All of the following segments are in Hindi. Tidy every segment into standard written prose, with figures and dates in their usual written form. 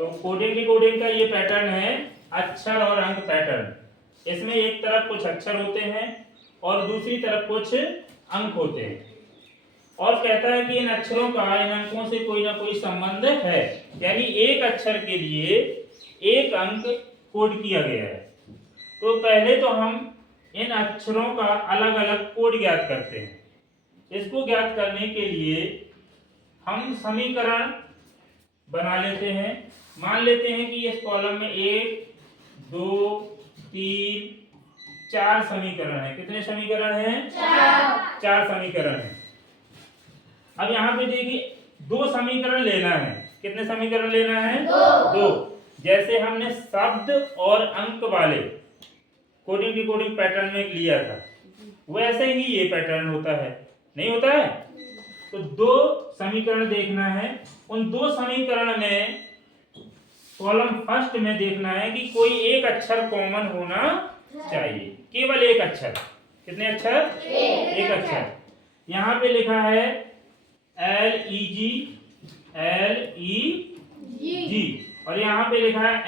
तो कोडिंग डिकोडिंग का ये पैटर्न है अक्षर और अंक पैटर्न। इसमें एक तरफ कुछ अक्षर होते हैं और दूसरी तरफ कुछ अंक होते हैं, और कहता है कि इन अक्षरों का इन अंकों से कोई ना कोई संबंध है, यानी एक अक्षर के लिए एक अंक कोड किया गया है। तो पहले तो हम इन अक्षरों का अलग अलग कोड ज्ञात करते हैं। इसको ज्ञात करने के लिए हम समीकरण बना लेते हैं। मान लेते हैं कि इस कॉलम में 1 2 3 4 समीकरण है। कितने समीकरण हैं? 4 समीकरण हैं। अब यहाँ पे देखिए 2 समीकरण लेना है। कितने समीकरण लेना है? 2। जैसे हमने शब्द और अंक वाले कोडिंग डिकोडिंग पैटर्न में लिया था, वैसे ही ये पैटर्न होता है, नहीं होता है? तो 2 समीकरण देखना है। उन 2 समीकरण में कॉलम फर्स्ट में देखना है कि कोई एक अक्षर कॉमन होना चाहिए, केवल एक अक्षर। कितने अक्षर? एक अक्षर। यहाँ पे लिखा है LEG और यहाँ पे लिखा है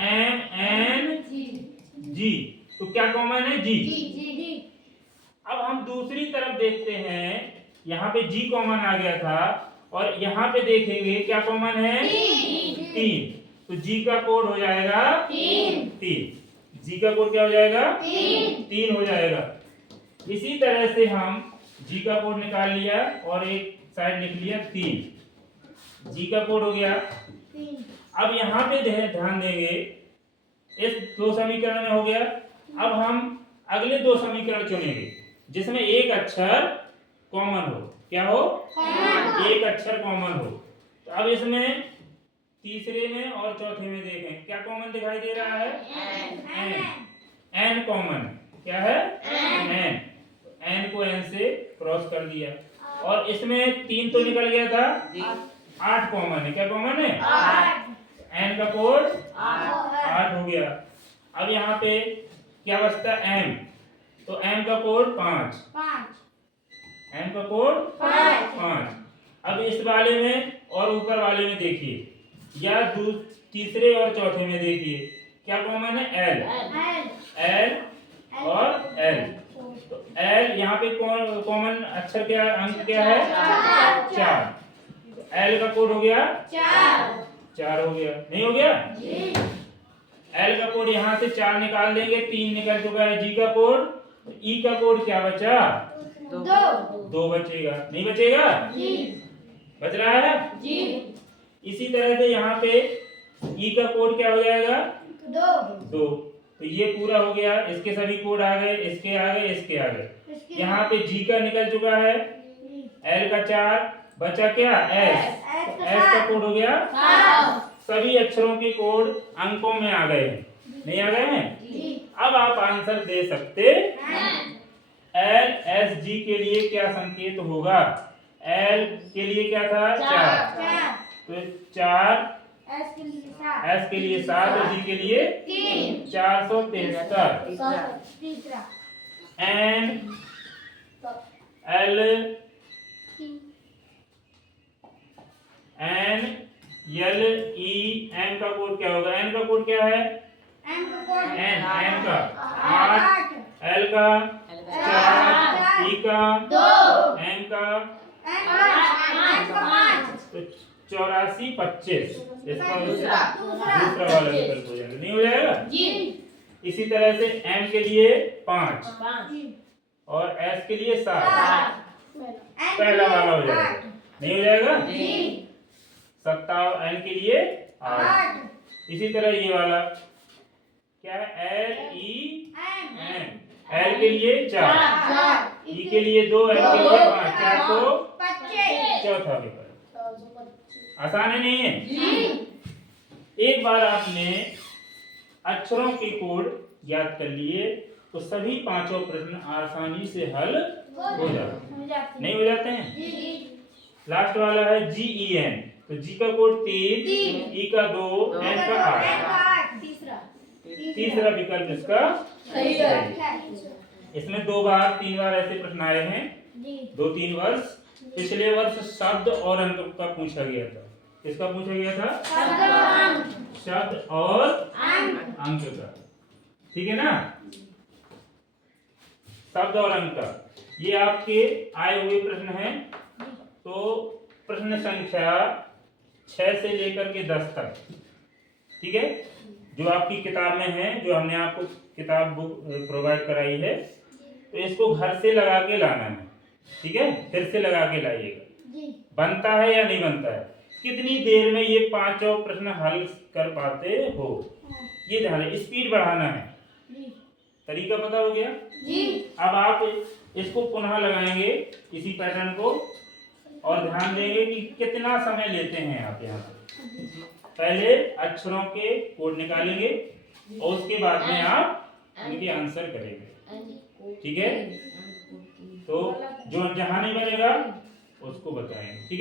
MNG। तो क्या कॉमन है? G। अब हम दूसरी तरफ देखते हैं, यहाँ पे G कॉमन आ गया था और यहाँ पे देखेंगे क्या कॉमन है? 3। तो G का कोड हो जाएगा 3। G का कोड क्या हो जाएगा? 3 हो जाएगा। इसी तरह से हम G का कोड निकाल लिया और एक साइड लिख लिया 3। G का कोड हो गया। अब यहाँ पे ध्यान देंगे, इस 2 समीकरण में हो गया। अब हम अगले 2 समीकरण चुनेंगे जिसमें एक अक्षर कॉमन हो। क्या हो? एक अक्षर कॉमन हो। तो अब इसमें तीसरे में और चौथे में देखें क्या कॉमन दिखाई दे रहा है? N common. क्या है? N। N को N से क्रॉस कर दिया और इसमें 3 तो निकल गया था, 8 कॉमन है। क्या कॉमन है? N का कोड 8 हो गया। अब यहाँ पे क्या बचता? M। तो M का कोड 5। M का कोड 5। अब इस वाले में और ऊपर वाले में देखिए, या तीसरे और चौथे में देखिए क्या कॉमन है? L और L। तो L यहाँ पे कॉमन अक्षर क्या, अंक क्या है? 4। तो L का कोड हो गया 4 हो गया। नहीं हो गया? L का कोड यहाँ से 4 निकाल देंगे, 3 निकल चुका है। G का कोड, तो E का कोड क्या बचा? 2 बचेगा। नहीं बचेगा? बच रहा है? इसी तरह से यहाँ पे E का कोड क्या हो जाएगा? 2। तो ये पूरा हो गया। इसके सभी कोड आ गए, इसके आ गए, इसके आ गए। यहाँ पे G का निकल चुका है, L का 4 बचा क्या? S। S का कोड हो गया। सभी अक्षरों के कोड अंकों में आ गए हैं, नहीं आ गए हैं? अब आप आंसर दे सकते हैं। LSG के लिए क्या संकेत होगा? L के लिए क्या था? 4। तो 4, S के लिए 7 और G के लिए 473। N L E M का कोड क्या होगा? N का कोड क्या है? N का 8, L का 4, E का 2, M का 5। तो 84 25। इसका दूसरा वाला विकल्प हो जाएगा। नहीं हो जाएगा? इसी तरह से M के लिए 5 और S के लिए 7। पहला वाला हो जाएगा। नहीं हो जाएगा? 57 N के लिए 8। इसी तरह ये वाला क्या है? LEM। L के लिए 4, E के लिए 2, M के लिए 5। 425। चौथा विकल्प। आसान है, नहीं है? एक बार आपने अक्षरों के कोड याद कर लिए तो सभी 5 प्रश्न आसानी से हल हो जाते हैं। नहीं हो जाते हैं? लास्ट वाला है GEN। तो G का कोड 3, E का 2, N का 8। तीसरा विकल्प इसका सही है। इसमें 2 बार 3 बार ऐसे प्रश्न आए हैं। 2-3 वर्ष पिछले वर्ष शब्द और अंक का पूछा गया था। किसका पूछा गया था? शब्द और अंक का। ठीक है ना? शब्द और अंक का ये आपके आए हुए प्रश्न हैं। तो प्रश्न संख्या 6 से लेकर के 10 तक, ठीक है, जो आपकी किताब में है, जो हमने आपको किताब बुक प्रोवाइड कराई है, तो इसको घर से लगा के लाना है। ठीक है, फिर से लगा के लाइएगा। बनता है या नहीं बनता है? कितनी देर में ये पांचों प्रश्न हल कर पाते हो, ये ध्यान है। स्पीड बढ़ाना है। तरीका पता हो गया जी। अब आप इसको पुनः लगाएंगे इसी पैटर्न को, और ध्यान देंगे कि कितना समय लेते हैं आप यहाँ पे। पहले अक्षरों के कोड निकालेंगे और उसके बाद में आप इनके आंसर करेंगे। ठीक है, तो जो जहां नहीं बनेगा उसको बताएंगे। ठीक है।